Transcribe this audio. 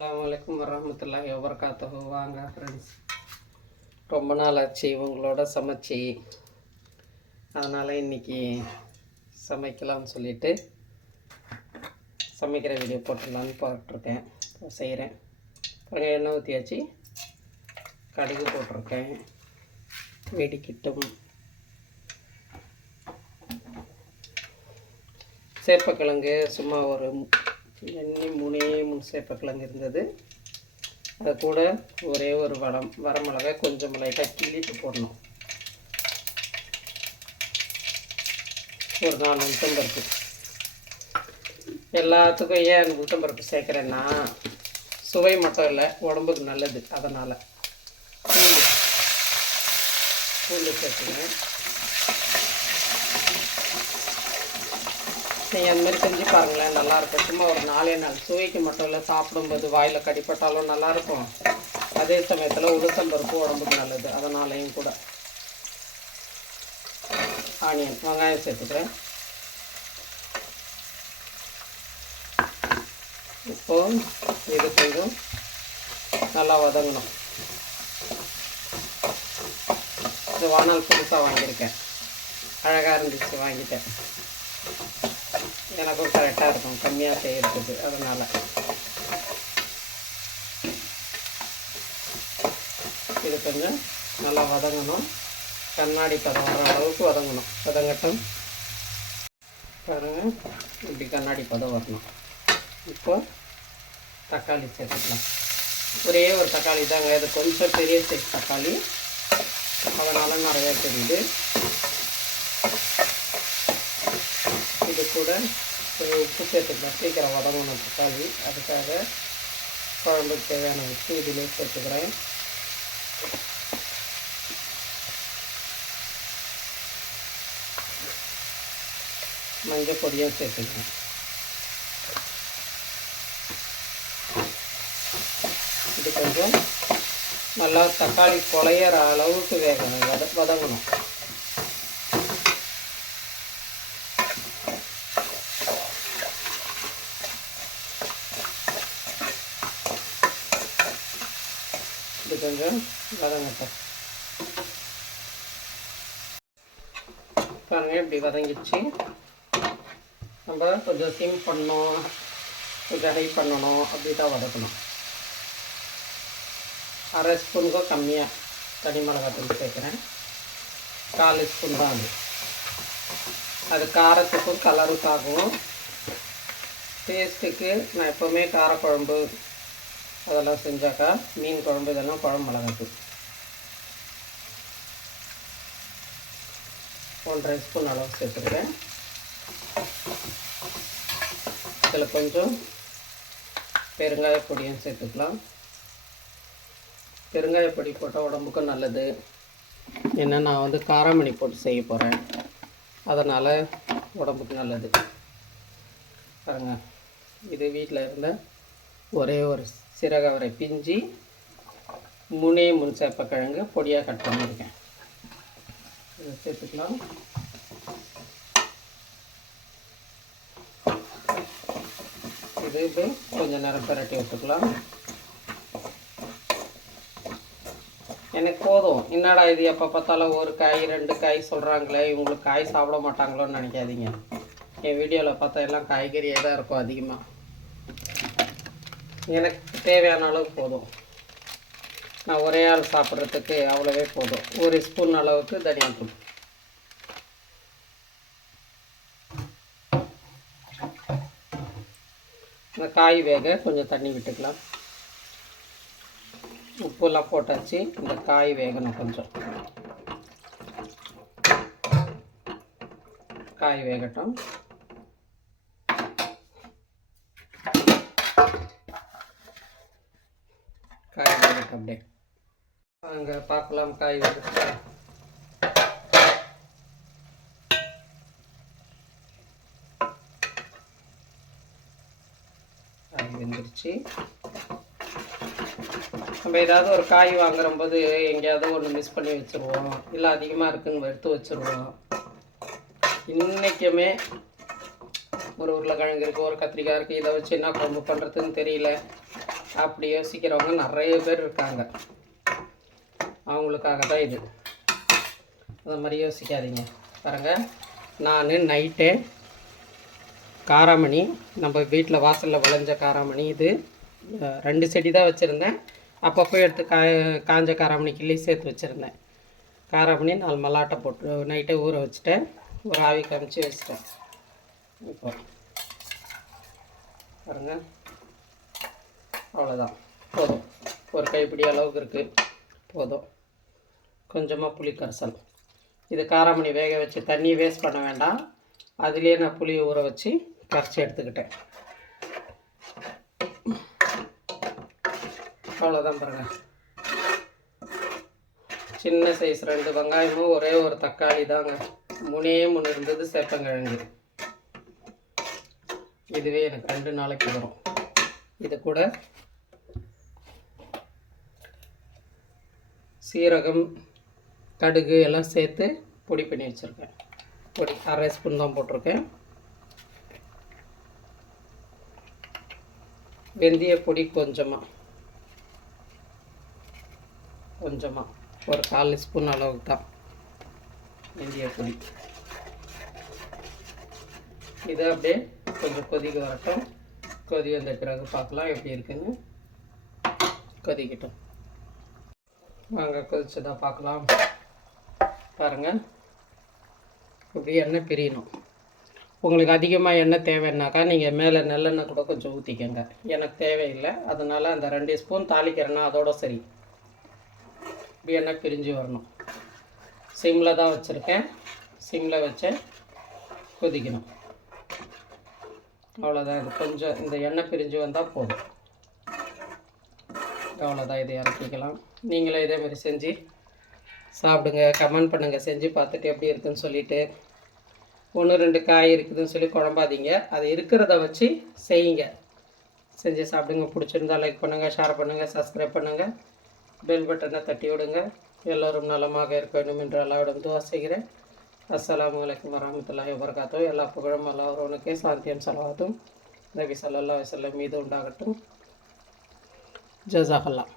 அஸ்ஸலாமு வரஹ்மத்துல்லாஹி வபரகாத்துஹு. வாங்க ஃப்ரெண்ட்ஸ், ரொம்ப நாள் ஆச்சு இவங்களோட சமைச்சி. அதனால் இன்றைக்கி சமைக்கலாம்னு சொல்லிவிட்டு சமைக்கிற வீடியோ போட்டுடலான்னு போட்டிருக்கேன். செய்கிறேன் பாருங்கள். எண்ணெய் ஊற்றியாச்சு, கடுகு போட்டிருக்கேன், வெடிக்கிட்டும். சேப்பக்கிழங்கு சும்மா ஒரு மூணு சேப்பக்கிழங்கு இருந்தது. அது கூட ஒரே ஒரு வரமிளகாய் கொஞ்சம் லைட்டாக கிள்ளிட்டு போடணும். ஒரு 4 உளுத்தம்பருப்பு. எல்லாத்துக்கும் ஏன் உளுத்தம்பருப்பு சேர்க்குறேன்னா, சுவை மட்டும் இல்லை, உடம்புக்கு நல்லது. அதனால் பூண்டு சேர்த்துங்க. நீங்கள் அந்த மாதிரி செஞ்சு பாருங்களேன், நல்லாயிருக்கும். சும்மா ஒரு 4 சுவைக்கு மட்டும் இல்லை, சாப்பிடும்போது வாயில் கடிப்பட்டாலும் நல்லாயிருக்கும். அதே சமயத்தில் உளுத்தம்பருப்பு உடம்புக்கு நல்லது. அதனாலையும் கூட ஆனியன் வெங்காயம் சேர்த்துக்கிறேன். இப்போது இது கொஞ்சம் நல்லா வதங்கணும். இது வானல் புதுசாக வாங்கியிருக்கேன், அழகாக இருந்துச்சு, வாங்கிட்டேன். எனக்கும் கரெக்டாக இருக்கும் கம்மியாக செய்கிறதுக்கு. அதனால் இது கொஞ்சம் நல்லா வதங்கணும். கண்ணாடி பதம் வர அளவுக்கு வதங்கட்டும். பாருங்கள், இப்படி கண்ணாடி பதம் வரணும். இப்போ தக்காளி சேர்த்துக்கலாம். ஒரே ஒரு தக்காளி தாங்க, இது கொஞ்சம் பெரிய சைஸ் தக்காளி, அதனால் நிறையா தெரியுது. இது கூட உப்பு சேர்த்துக்கலாம், சீக்கிரம் வதங்கணும் தக்காளி. அதுக்காக குழம்புக்கு தேவையான உப்பு இதிலே சேர்த்துக்கிறேன். மஞ்சள் பொடியாக சேர்த்துக்கிறேன். இது கொஞ்சம் நல்லா தக்காளி குழையிற அளவுக்கு வேகணும், வதங்கணும். இது கொஞ்சம் வதங்கட்டும். பாருங்கள், இப்படி வதங்கிடுச்சு. நம்ம கொஞ்சம் சிம் பண்ணணும், கொஞ்சம் ஹை பண்ணணும், அப்படி தான் வதக்கணும். 1/2 ஸ்பூனுக்கும் கம்மியாக தனி மிளகாத்தூள் சேர்க்குறேன். 4 ஸ்பூன் தான் அது காரத்துக்கும் கலருக்காகவும் டேஸ்ட்டுக்கு. நான் எப்போவுமே காரக்குழம்பு அதெல்லாம் செஞ்சாக்கா, மீன் குழம்பு இதெல்லாம் குழம்பு மிளகாத்தூள் 1/2 ஸ்பூன் அளவு சேர்த்துக்கிறேன். இதில் கொஞ்சம் பெருங்காய பொடியும் சேர்த்துக்கலாம். பெருங்காய பொடி போட்டால் உடம்புக்கும் நல்லது. ஏன்னா நான் காராமணி போட்டு செய்ய போகிறேன், அதனால் உடம்புக்கு நல்லது. பாருங்கள், இது வீட்டில் இருந்த ஒரே ஒரு சிறகவரை பிஞ்சி 3 சேப்பக்கிழங்கு பொடியாக கட் பண்ணியிருக்கேன். இதை சேர்த்துக்கலாம். இது கொஞ்சம் நேரம் பரட்டி விட்டுக்கலாம். எனக்கு போதும். என்னடா இது எப்போ பார்த்தாலும் ஒரு காய் 2 காய் சொல்கிறாங்களே, இவங்களுக்கு காய் சாப்பிட மாட்டாங்களோன்னு நினைக்காதீங்க. என் வீடியோவில் பார்த்தா எல்லாம் காய்கறியாக தான் இருக்கும் அதிகமாக. எனக்கு தேவையான அளவு போதும். நான் ஒரே ஆள் சாப்பிட்றதுக்கு அவ்வளோவே போதும். 1 ஸ்பூன் அளவுக்கு தனியாத்தூள். இந்த காய் வேக கொஞ்சம் தண்ணி விட்டுக்கலாம். உப்புலாம் போட்டாச்சு. இந்த காய் வேகணும், கொஞ்சம் காய் வேகட்டும். காய் வேகட்டும். அப்படியே அங்கே பார்க்கலாம். காய் வேகட்டும். காய் வெந்துருச்சு. நம்ம ஏதாவது ஒரு காய் வாங்குறம்போது எங்கேயாவது ஒன்று மிஸ் பண்ணி வச்சுருவோம், இல்லை அதிகமாக இருக்குன்னு எடுத்து வச்சுருவோம். இன்றைக்குமே ஒரு உருளைக்கிழங்கு இருக்குது, ஒரு கத்திரிக்காய் இருக்குது. இதை வச்சு என்ன குழம்பு பண்ணுறதுன்னு தெரியல. அப்படி யோசிக்கிறவங்க நிறைய பேர் இருக்காங்க. அவங்களுக்காக தான் இது. அந்த மாதிரி யோசிக்காதீங்க. பாருங்கள், நான் நைட்டே காராமணி, நம்ம வீட்டில் வாசலில் விளைஞ்ச காராமணி, இது 2 செடி தான் வச்சுருந்தேன். அப்பப்போ எடுத்து காஞ்ச காராமணி கிள்ளி சேர்த்து வச்சுருந்தேன். காராமணி 4 மல்லாட்டை போட்டு நைட்டே ஊற வச்சுட்டேன். ஒரு ஆவி காமிச்சு வச்சுட்டேன். இப்போ பாருங்கள், அவ்வளோதான், போதும். ஒரு கைப்பிடி அளவுக்கு இருக்குது, போதும். கொஞ்சமாக புளி கரைசல். இது காராமணி வேக வச்சு தண்ணி வேஸ்ட் பண்ண வேண்டாம். அதுலேயே நான் புளியை ஊற வச்சு கரைச்சி எடுத்துக்கிட்டேன். அவ்வளோதான் பாருங்கள். சின்ன சைஸ் 2 வெங்காயமும் ஒரே ஒரு தக்காளி தாங்க. 3 இருந்தது சேப்பங்கிழங்கு. இதுவே எனக்கு 2 நாளைக்கு வரும். இது கூட சீரகம், கடுகு எல்லாம் சேர்த்து பொடி பண்ணி வச்சுருக்கேன். பொடி 1/2 ஸ்பூன் தான் போட்டிருக்கேன். வெந்தய பொடி கொஞ்சமாக ஒரு 1/4 ஸ்பூன் அளவுக்கு தான் வெந்தய பொடி. இதை அப்படியே கொஞ்சம் கொதிக்க வரட்டும். கொதி வந்த பிறகு பார்க்கலாம் எப்படி இருக்குன்னு. கொதிக்கட்டும் வாங்க, கொதிச்சதாக பார்க்கலாம். பாருங்கள், இப்படி எண்ணெய் பிரியணும். உங்களுக்கு அதிகமாக எண்ணெய் தேவைன்னாக்கா நீங்கள் மேலே நல்லெண்ணெய் கூட கொஞ்சம் ஊற்றிக்கங்க. எனக்கு தேவையில்லை, அதனால் அந்த 2 ஸ்பூன் தாளிக்கிறேன்னா அதோட சரி. இப்படி எண்ணெய் பிரிஞ்சு வரணும். சிம்மில் தான் வச்சுருக்கேன். சிம்மில் வச்சு கொதிக்கணும். அவ்வளோதான். இது கொஞ்சம் இந்த எண்ணெய் பிரிஞ்சு வந்தால் போதும். அவ்வளோதான். இதை இறக்கிக்கலாம். நீங்களும் இதேமாதிரி செஞ்சு சாப்பிடுங்க. கமெண்ட் பண்ணுங்கள் செஞ்சு பார்த்துட்டு எப்படி இருக்குதுன்னு சொல்லிவிட்டு. 1-2 காய் இருக்குதுன்னு சொல்லி குழம்பாதீங்க. அது இருக்கிறத வச்சு செய்யுங்க. செஞ்சு சாப்பிடுங்க. பிடிச்சிருந்தால் லைக் பண்ணுங்கள், ஷேர் பண்ணுங்கள், சப்ஸ்கிரைப் பண்ணுங்கள், பெல் பட்டனை தட்டி விடுங்க. எல்லோரும் நலமாக இருக்க வேண்டும் என்று அல்லாஹ்விடம் துஆ செய்கிறேன். அஸ்ஸலாமு அலைக்கும் வரஹ்மத்துல்லாஹி வபரகாத்துஹு. எல்லா புகழும் அல்லாஹ் ஒருவனுக்கே, சாந்தியும் ஸலவாத்தும் நபி ஸல்லல்லாஹு அலைஹி வஸல்லம் மீது உண்டாகட்டும். ஜஸாக்கல்லாஹ்.